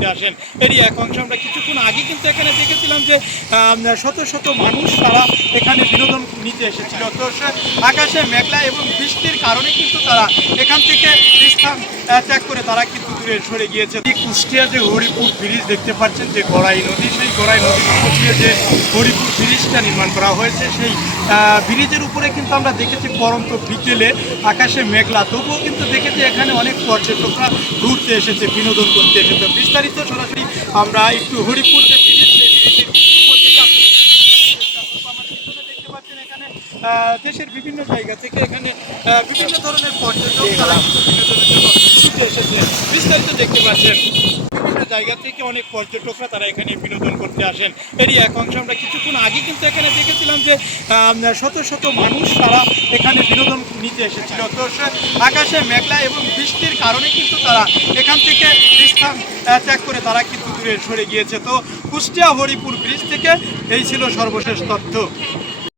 করতে আসেন। এরই এক অংশ আমরা কিছুক্ষণ আগে কিন্তু এখানে দেখেছিলাম যে শত শত মানুষ তারা এখানে বিনোদন নিতে এসেছিল। তো আকাশে মেঘলা এবং বৃষ্টির কারণে কিন্তু তারা এখান থেকে স্থান ত্যাগ করে তারা কিন্তু দূরে সরে গিয়েছে। কুষ্টিয়া যে হরিপুর ব্রিজ দেখতে পাচ্ছেন, যে গড়াই নদী, সেই গড়াই নদীর উপর দিয়ে যে হরিপুর ব্রিজটা নির্মাণ করা হয়েছে, সেই ব্রিজের উপরে কিন্তু আমরা দেখেছি পরন্ত বিকেলে আকাশে মেঘলা, তবুও কিন্তু দেখেছি এখানে অনেক পর্যটকরা ঘুরতে এসেছে, বিনোদন করতে এসেছে। বিস্তারিত সরাসরি আমরা একটু হরিপুর যে ব্রিজ, সেই ব্রিজের উপর থেকে আমার পিছনে দেখতে পাচ্ছেন এখানে দেশের বিভিন্ন জায়গা থেকে এখানে বিভিন্ন ধরনের পর্যটক তারা কিন্তু বিনোদনের জন্য ছুটে এসেছে। বিস্তারিত দেখতে পাচ্ছেন বিভিন্ন জায়গা থেকে অনেক পর্যটকরা তারা এখানে বিনোদন করতে আসেন। এরই এক অংশ আমরা কিছুক্ষণ আগে কিন্তু এখানে দেখেছিলাম যে শত শত মানুষ তারা এখানে বিনোদন নিতে এসেছিল। তো আকাশে মেঘলা এবং বৃষ্টির কারণে কিন্তু তারা এখান থেকে স্থান ত্যাগ করে তারা কিন্তু দূরে সরে গিয়েছে। তো কুষ্টিয়া হরিপুর ব্রিজ থেকে এই ছিল সর্বশেষ তথ্য।